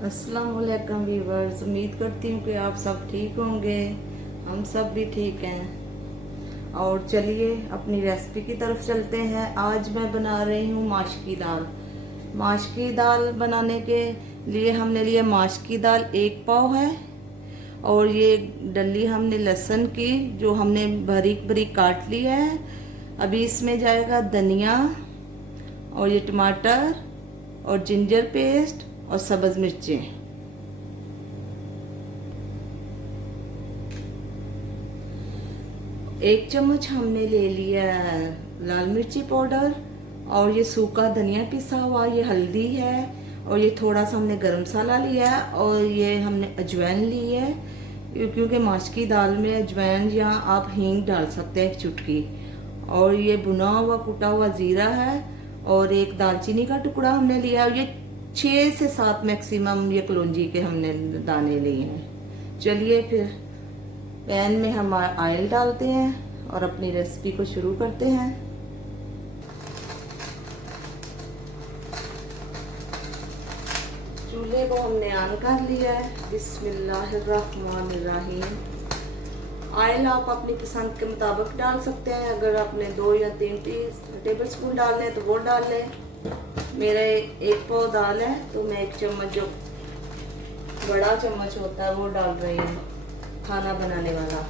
अस्सलाम वालेकुम वीवर्स, उम्मीद करती हूँ कि आप सब ठीक होंगे। हम सब भी ठीक हैं। और चलिए अपनी रेसिपी की तरफ चलते हैं। आज मैं बना रही हूँ माश की दाल। माश की दाल बनाने के लिए हमने लिया माश की दाल 1 पाव है, और ये डली हमने लहसुन की जो हमने बारीक बारीक काट लिया है। अभी इसमें जाएगा धनिया और ये टमाटर और जिंजर पेस्ट और सब्ज मिर्चें। एक चम्मच हमने ले लिया लाल मिर्ची पाउडर, और ये सूखा धनिया पिसा हुआ, ये हल्दी है, और ये थोड़ा सा हमने गरम मसाला लिया है, और ये हमने अजवाइन ली है क्योंकि माश की दाल में अजवाइन या आप हींग डाल सकते हैं 1 चुटकी। और ये भुना हुआ कुटा हुआ जीरा है, और एक दालचीनी का टुकड़ा हमने लिया। ये 6 से 7 मैक्सिमम ये कलौंजी के हमने दाने लिए हैं। चलिए फिर पैन में हम ऑयल डालते हैं और अपनी रेसिपी को शुरू करते हैं। चूल्हे को हमने ऑन कर लिया है। बिस्मिल्लाहिर्रहमानिर्रहीम। ऑयल आप अपनी पसंद के मुताबिक डाल सकते हैं। अगर आपने 2 या 3 टेबल स्पून डालने हैं तो वो डाल लें। मेरा 1 पाव दाल है तो मैं 1 चम्मच जो बड़ा चम्मच होता है वो डाल रही हूँ, खाना बनाने वाला।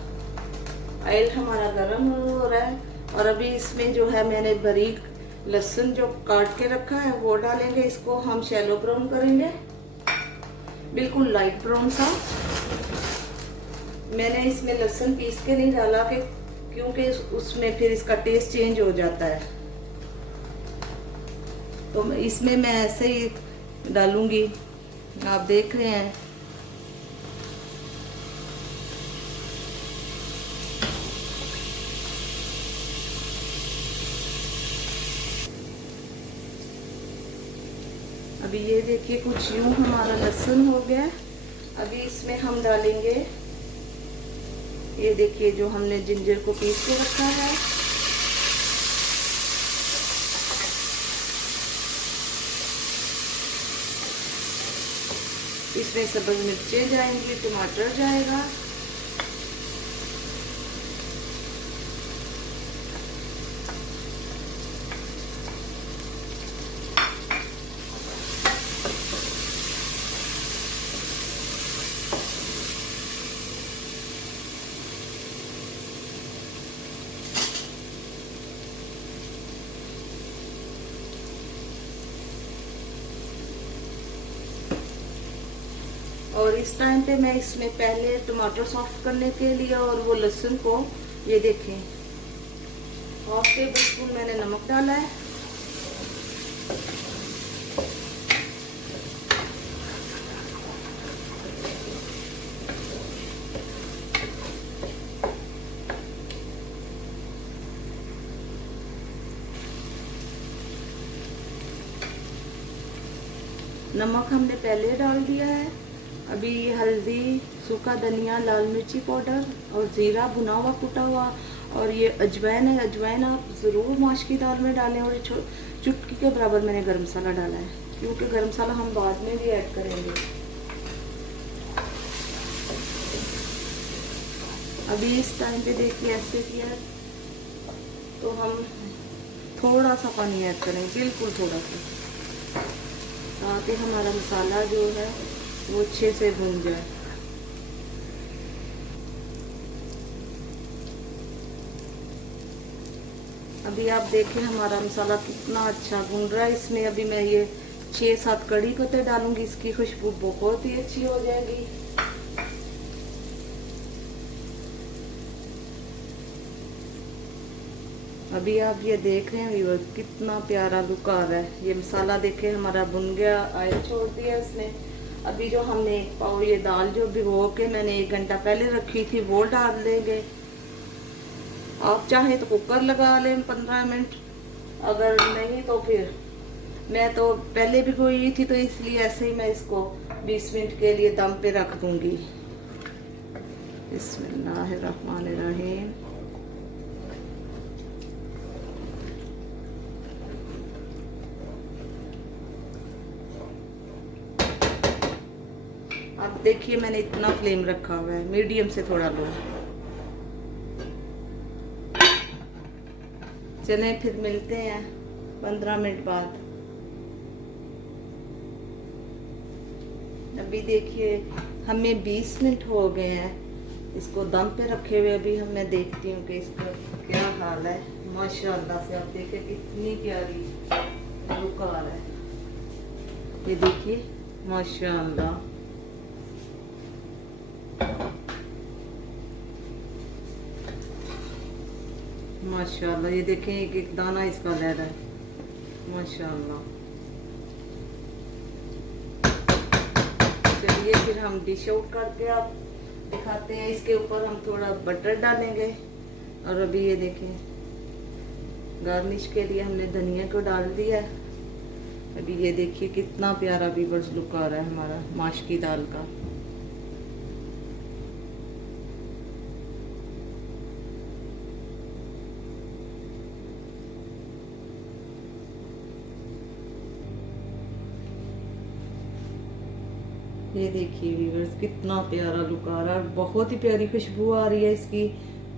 ऑयल हमारा गर्म हो रहा है, और अभी इसमें जो है मैंने बारीक लहसुन जो काट के रखा है वो डालेंगे। इसको हम शैलो ब्राउन करेंगे, बिल्कुल लाइट ब्राउन सा। मैंने इसमें लहसुन पीस के नहीं डाला कि क्योंकि उसमें फिर इसका टेस्ट चेंज हो जाता है, तो इसमें मैं ऐसे ही डालूंगी। आप देख रहे हैं अभी ये देखिए कुछ यूं हमारा लहसुन हो गया। अभी इसमें हम डालेंगे, ये देखिए जो हमने जिंजर को पीस के रखा है। इसमें सब्ज मिर्चें जाएंगी, टमाटर जाएगा, और इस टाइम पे मैं इसमें पहले टमाटर सॉफ्ट करने के लिए और वो लहसुन को, ये देखें 1/2 टेबल स्पून मैंने नमक डाला है। नमक हमने पहले डाल दिया है। अभी हल्दी, सूखा धनिया, लाल मिर्ची पाउडर और जीरा भुना हुआ कुटा हुआ, और ये अजवाइन है। अजवाइन आप ज़रूर माश की दाल में डालें। और चुटकी के बराबर मैंने गरम मसाला डाला है, क्योंकि गरम मसाला हम बाद में भी ऐड करेंगे। अभी इस टाइम पे देखिए ऐसे किया तो हम थोड़ा सा पानी ऐड करेंगे, बिल्कुल थोड़ा सा, ताकि हमारा मसाला जो है वो अच्छे से भून जाए। अभी आप देखें हमारा मसाला कितना अच्छा भून रहा है। इसमें अभी मैं ये 6-7 कड़ी पत्ते डालूंगी, इसकी खुशबू बहुत ही अच्छी हो जाएगी। अभी आप ये देख रहे हैं कितना प्यारा लुक आ रहा है। ये मसाला देखे हमारा भुन गया, ऑयल छोड़ दिया इसने। अभी जो हमने 1 पाव ये दाल जो भिगो के मैंने 1 घंटा पहले रखी थी वो डाल देंगे। आप चाहे तो कुकर लगा लें 15 मिनट, अगर नहीं तो फिर मैं तो पहले भिगोई थी तो इसलिए ऐसे ही मैं इसको 20 मिनट के लिए दम पे रख दूंगी। बिस्मिल्लाहिर्रहमानिर्रहीम। अब देखिए मैंने इतना फ्लेम रखा हुआ है, मीडियम से थोड़ा लो। चलें फिर मिलते हैं 15 मिनट बाद। अभी देखिए हमें 20 मिनट हो गए हैं इसको दम पे रखे हुए। अभी मैं देखती हूँ कि इसका क्या हाल है। माशाल्लाह से आप देखिए कितनी प्यारी लुक आ रहा है। ये देखिए माशाल्लाह, माशाल्लाह। ये देखें एक एक दाना इसका ले रहा है माशाल्लाह। चलिए फिर हम डिश आउट करके आप दिखाते हैं। इसके ऊपर हम थोड़ा बटर डालेंगे और अभी ये देखें गार्निश के लिए हमने धनिया को डाल दिया। अभी ये देखिए कितना प्यारा व्यूअर्स लुक आ रहा है हमारा माश की दाल का। ये देखिए व्यूअर्स कितना प्यारा लुक आ रहा है और बहुत ही प्यारी खुशबू आ रही है इसकी।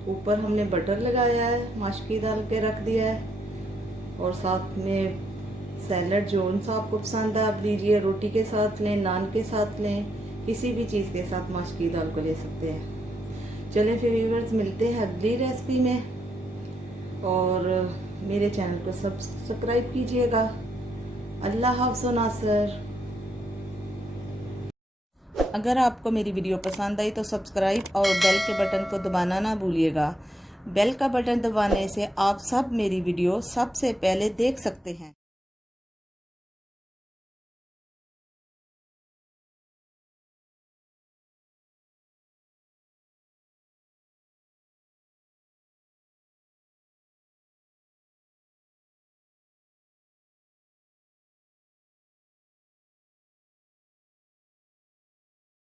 ऊपर हमने बटर लगाया है, माश की दाल के रख दिया है और साथ में सैलड जो सा आपको पसंद है आप लीजिए। रोटी के साथ लें, नान के साथ लें, किसी भी चीज़ के साथ माश की दाल को ले सकते हैं। चलें फिर व्यूअर्स मिलते हैं अगली रेसिपी में और मेरे चैनल को सब्सक्राइब कीजिएगा। अल्लाह हाफ़िज़ नासर। अगर आपको मेरी वीडियो पसंद आई तो सब्सक्राइब और बेल के बटन को दबाना ना भूलिएगा। बेल का बटन दबाने से आप सब मेरी वीडियो सबसे पहले देख सकते हैं।